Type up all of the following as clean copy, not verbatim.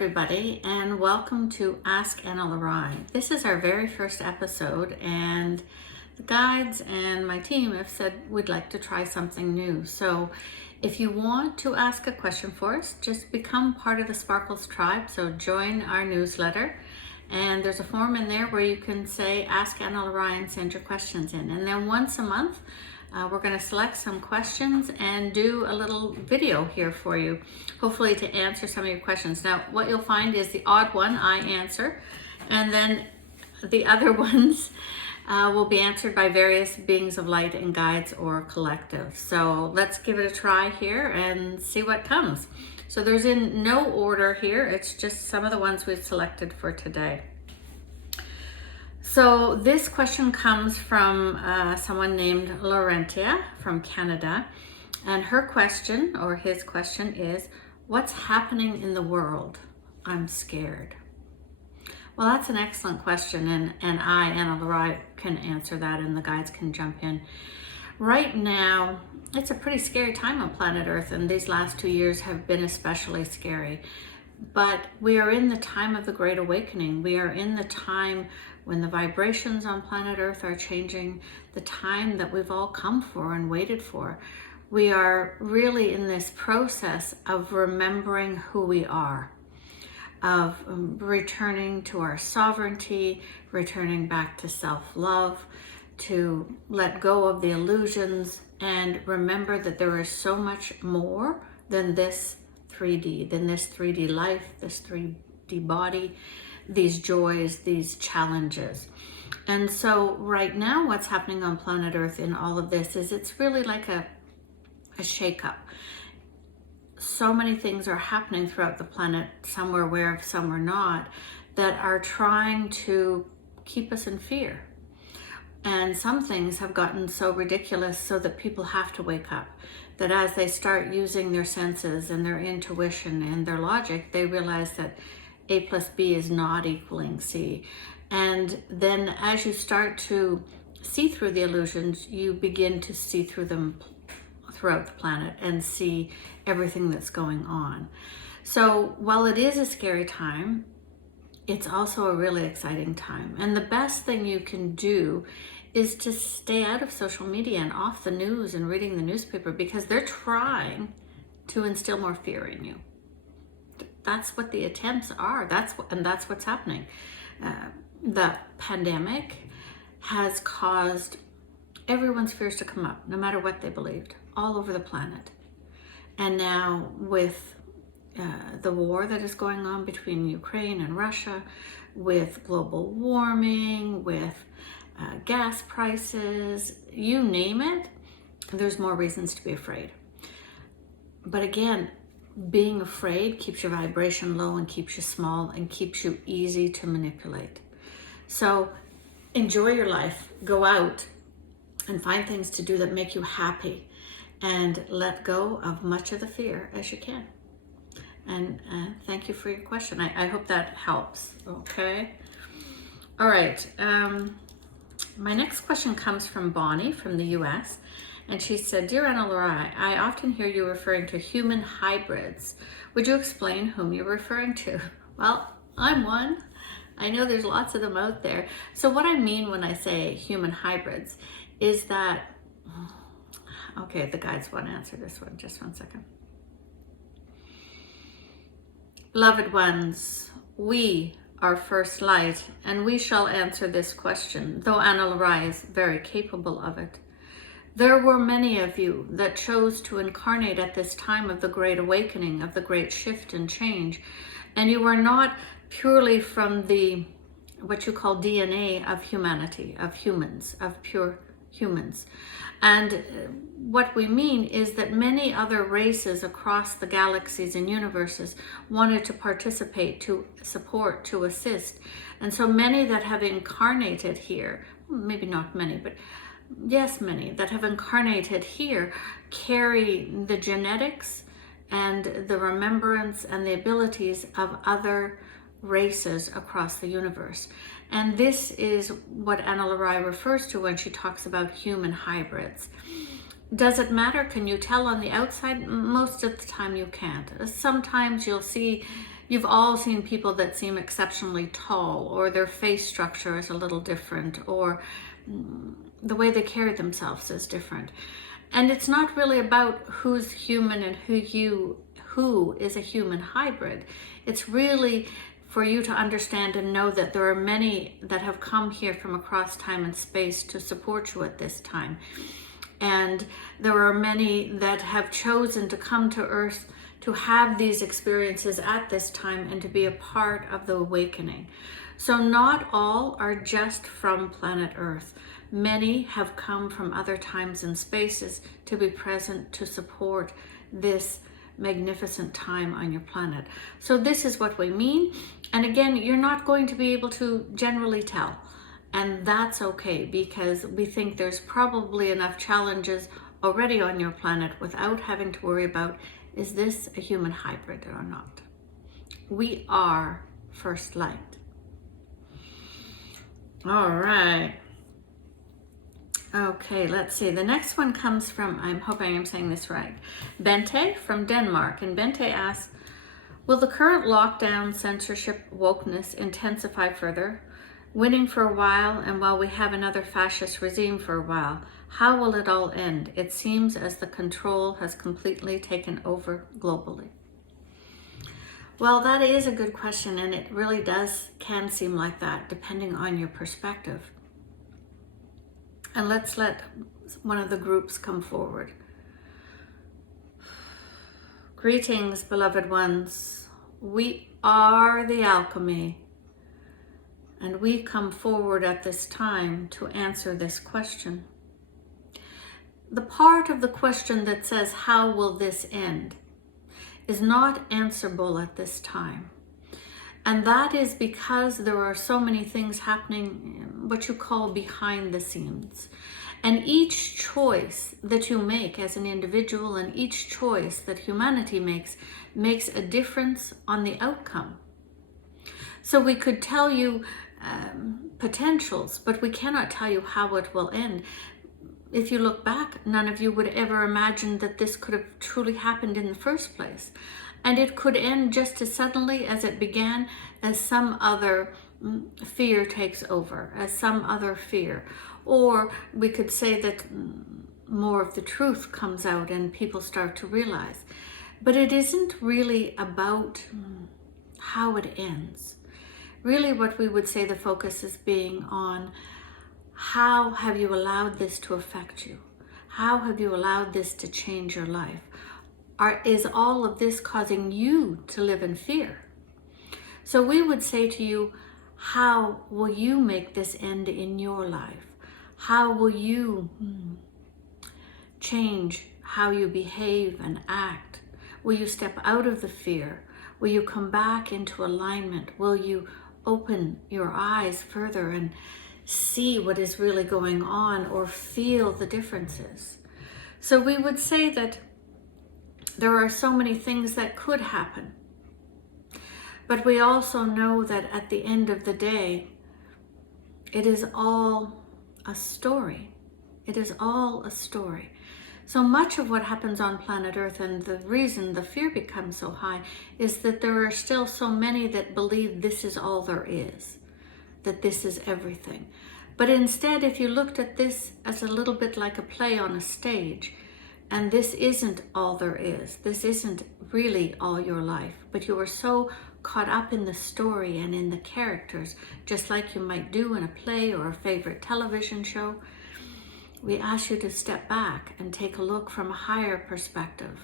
everybody, and welcome to Ask Ana-La-Rai. This is our very first episode, and the guides and my team have said we'd like to try something new. So if you want to ask a question for us, just become part of the Sparkles tribe. So join our newsletter, and there's a form in there where you can say Ask Ana-La-Rai and send your questions in. And then once a month, we're going to select some questions and do a little video here for you, hopefully to answer some of your questions. Now, what you'll find is the odd one I answer, and then the other ones will be answered by various beings of light and guides or collectives. So let's give it a try here and see what comes. So there's in no order here, it's just some of the ones we've selected for today. So this question comes from someone named Laurentia from Canada, and her question, or his question, is, what's happening in the world? I'm scared. Well, that's an excellent question, and I, Analarai, can answer that, and the guides can jump in. Right now, it's a pretty scary time on planet Earth, and these last 2 years have been especially scary. But we are in the time of the Great Awakening. We are in the time when the vibrations on planet Earth are changing, the time that we've all come for and waited for. We are really in this process of remembering who we are, of returning to our sovereignty, returning back to self-love, to let go of the illusions and remember that there is so much more than this 3D, than this 3D life, this 3D body, these joys, these challenges. And so right now what's happening on planet Earth in all of this is it's really like a shake-up. So many things are happening throughout the planet, some we're aware of, some we're not, that are trying to keep us in fear. And some things have gotten so ridiculous so that people have to wake up, that as they start using their senses and their intuition and their logic, they realize that A plus B is not equaling C. And then as you start to see through the illusions, you begin to see through them throughout the planet and see everything that's going on. So while it is a scary time, it's also a really exciting time. And the best thing you can do is to stay out of social media and off the news and reading the newspaper, because they're trying to instill more fear in you. That's what the attempts are. That's what's happening. The pandemic has caused everyone's fears to come up, no matter what they believed, all over the planet. And now with the war that is going on between Ukraine and Russia, with global warming, with gas prices, you name it, there's more reasons to be afraid. But again, being afraid keeps your vibration low and keeps you small and keeps you easy to manipulate. So enjoy your life, go out and find things to do that make you happy, and let go of much of the fear as you can. And thank you for your question. I hope that helps, okay? All right, my next question comes from Bonnie from the US, and she said, Dear Analarai, I often hear you referring to human hybrids. Would you explain whom you're referring to? Well, I'm one. I know there's lots of them out there. So what I mean when I say human hybrids is that, okay, the guides want to answer this one, just one second. Beloved ones, we are first light, and we shall answer this question, though Analarai is very capable of it. There were many of you that chose to incarnate at this time of the Great Awakening, of the great shift and change, and you were not purely from the, what you call DNA of humanity, of humans, of pure humans. And what we mean is that many other races across the galaxies and universes wanted to participate, to support, to assist. And so many that have incarnated here, maybe not many, but yes, many that have incarnated here carry the genetics and the remembrance and the abilities of other races across the universe. And this is what Analarai refers to when she talks about human hybrids. Does it matter? Can you tell on the outside? Most of the time you can't. Sometimes you'll see You've all seen people that seem exceptionally tall, or their face structure is a little different, or the way they carry themselves is different. And it's not really about who's human and who is a human hybrid. It's really for you to understand and know that there are many that have come here from across time and space to support you at this time. And there are many that have chosen to come to Earth to have these experiences at this time and to be a part of the awakening. So not all are just from planet Earth. Many have come from other times and spaces to be present to support this magnificent time on your planet. So this is what we mean. And again, you're not going to be able to generally tell. And that's okay, because we think there's probably enough challenges already on your planet without having to worry about, is this a human hybrid or not? We are first light. All right. Okay, let's see. The next one comes from, I'm hoping I'm saying this right, Bente from Denmark. And Bente asks, will the current lockdown, censorship, wokeness intensify further? Winning for a while, and while we have another fascist regime for a while, how will it all end? It seems as the control has completely taken over globally. Well, that is a good question, and it really can seem like that, depending on your perspective. And let's let one of the groups come forward. Greetings, beloved ones. We are the alchemy. And we come forward at this time to answer this question. The part of the question that says, how will this end, is not answerable at this time. And that is because there are so many things happening, what you call behind the scenes. And each choice that you make as an individual and each choice that humanity makes a difference on the outcome. So we could tell you potentials, but we cannot tell you how it will end. If you look back, none of you would ever imagine that this could have truly happened in the first place. And it could end just as suddenly as it began, as some other fear takes over, as some other fear. Or we could say that more of the truth comes out and people start to realize. But it isn't really about how it ends. Really what we would say the focus is being on, how have you allowed this to affect you? How have you allowed this to change your life? Is all of this causing you to live in fear? So we would say to you, how will you make this end in your life? How will you change how you behave and act? Will you step out of the fear? Will you come back into alignment? Will you open your eyes further and see what is really going on or feel the differences? So we would say that there are so many things that could happen. But we also know that at the end of the day, it is all a story. It is all a story. So much of what happens on planet Earth, and the reason the fear becomes so high, is that there are still so many that believe this is all there is, that this is everything. But instead, if you looked at this as a little bit like a play on a stage, and this isn't all there is, this isn't really all your life, but you are so caught up in the story and in the characters, just like you might do in a play or a favorite television show, we ask you to step back and take a look from a higher perspective.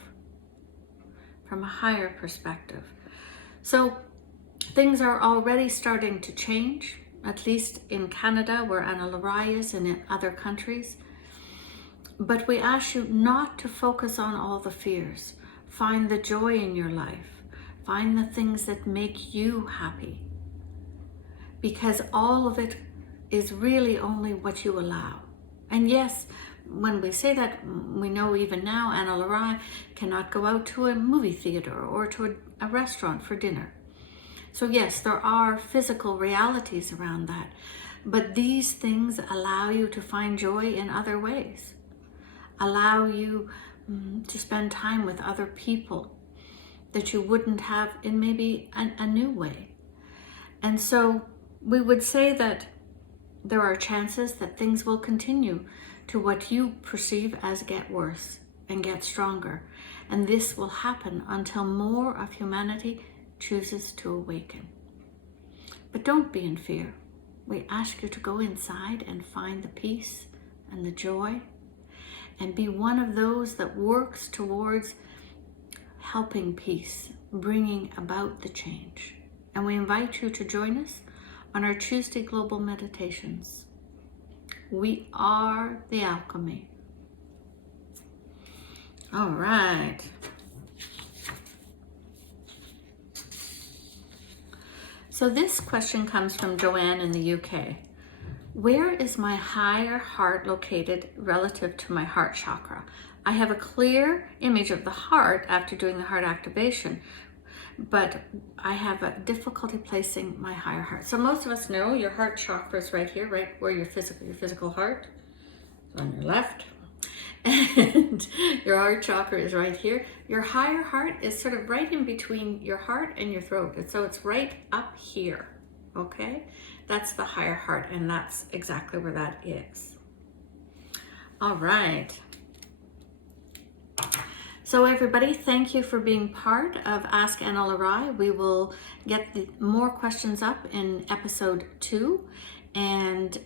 From a higher perspective. So things are already starting to change, at least in Canada, where Analarai is, and in other countries. But we ask you not to focus on all the fears. Find the joy in your life. Find the things that make you happy. Because all of it is really only what you allow. And yes, when we say that, we know even now Analarai cannot go out to a movie theater or to a restaurant for dinner. So yes, there are physical realities around that. But these things allow you to find joy in other ways. Allow you to spend time with other people. that you wouldn't have in maybe a new way. And so we would say that there are chances that things will continue to what you perceive as get worse and get stronger. And this will happen until more of humanity chooses to awaken. But don't be in fear. We ask you to go inside and find the peace and the joy and be one of those that works towards helping peace, bringing about the change. And we invite you to join us on our Tuesday Global Meditations. We are the alchemy. All right. So this question comes from Joanne in the UK. Where is my higher heart located relative to my heart chakra? I have a clear image of the heart after doing the heart activation, but I have a difficulty placing my higher heart. So most of us know your heart chakra is right here, right where your physical heart is on your left. And your heart chakra is right here. Your higher heart is sort of right in between your heart and your throat. And so it's right up here, okay? That's the higher heart, and that's exactly where that is. All right. So everybody, thank you for being part of Ask Ana-La-Rai. We will get more questions up in episode 2. And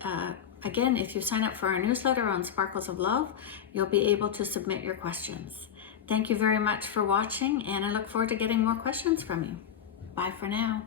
again, if you sign up for our newsletter on Sparkles of Love, you'll be able to submit your questions. Thank you very much for watching, and I look forward to getting more questions from you. Bye for now.